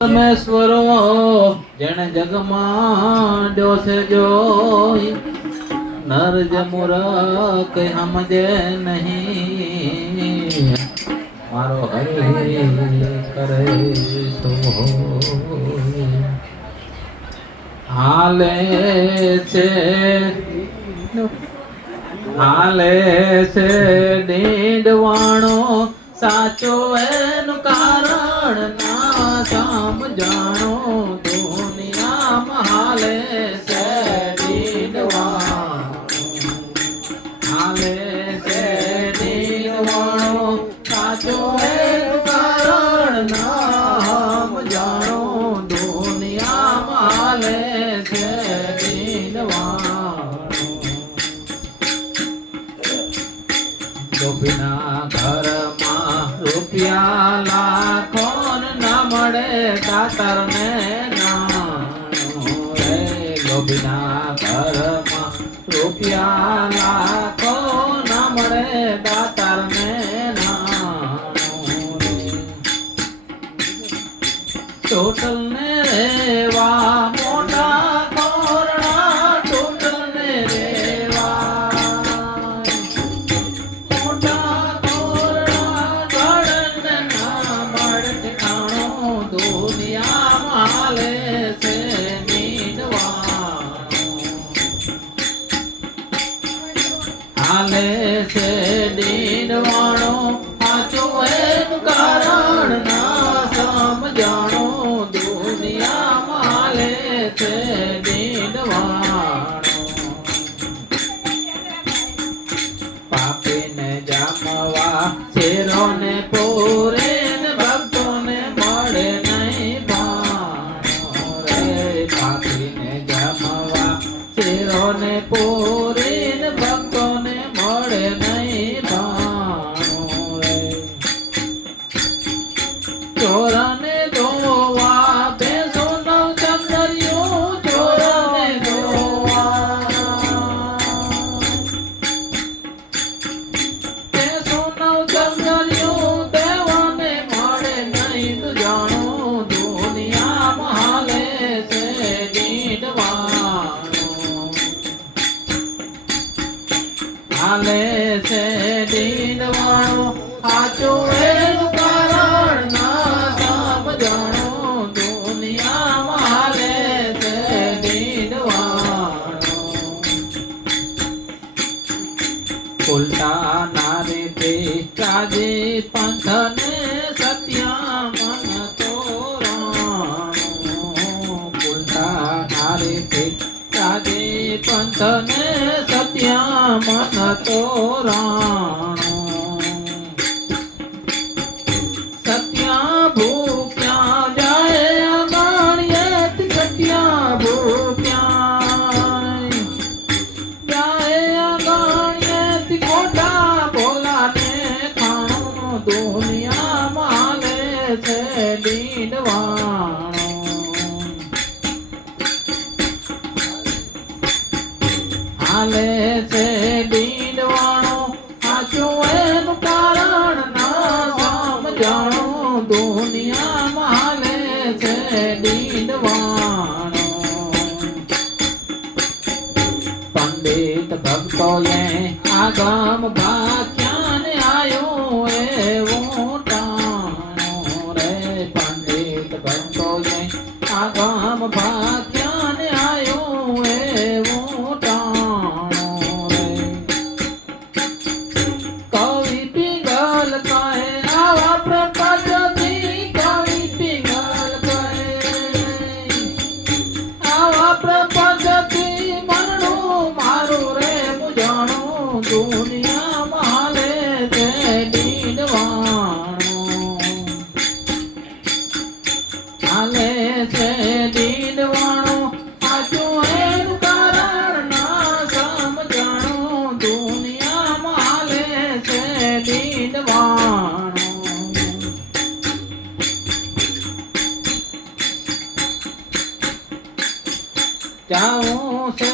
પરમેશ્વરો જેણે જગમાંડ્યો છે જોઈ નર જમુર કઈ સમજે નહીં મારો હરિ કરે તો હાલે છે ડીંડવાણો સાચો એનું કારણ ના સમજાણો દુનિયામાં હાલે છે ડીંડવાણો સાચો એનું કારણ ના સમજાણો દુનિયામાં હાલે છે લોભીના ઘરમાં રૂપિયા લાખો ના મળે દાતર ને લોભીના ઘરમાં રૂપિયા લાખો ના મળે દાતર ને ટોટલ ને રેવા મોટા કોરડા ટોટલ ને હાલે છે ડીંડવાણો સાચો એનું કારણ ના સમજાણો દુનિયામાં હાલે છે ડીંડવાણો પાપીને જામવા શેરોને પૂરે ભક્તોને મળે નહીં ભાણો રે પાપીને જામવા શેરોને પૂરે ભક્તોને મળે નહીં ભાણો રે ચોરને ધોવા બેસો નવ ચંદરિયું ચોરને ધોવા બેસો નવ ચંદરિયું દેવાને મળે નહીં તું જાણો દુનિયામાં હાલે છે ડીંડવાણો હાલે છે ડીંડવાણો સાચો એનું કારણ ના સમજાણો દુનિયામાં હાલે છે ડીંડવાણો ઉલટા નારી તે કાજી પંથને સત્યા મન તોરાણો ઉલટા નારી તે કાજી પંથને સત્યા મન તોરાણો સત્યા ભૂપ્યા જાય અગાણીએ કટ્યા ભૂપ્યા જાય અગાણીએ ખોટા ભોલાને ખાણો દુનિયામાં હાલે છે ડીંડવાણો હાલે છે ડીંડવાણો સાચો એનું કારણ ના સમજાણો દુનિયામાં હાલે છે ડીંડવાણો પંડિત ભક્તોએ આગમ ભાખ્યા ને આયો એવું ટાણો રે પંડિત ભક્તોએ આગમ ભાખ્યા ને આયો એવું ટાણો કવિ પિંગલ કહે આવા પ્રપંચથી કવિ પિંગલ કહે આવા પ્રપંચથી મરણું મારું રે મુજાણું દુનિયામાં હાલે છે ડીંડવાણો હાલે છે ડીંડવાણો સાચું એનું કારણ ના સમજાણો દુનિયામાં હાલે છે ડીંડવાણો જાઉં છે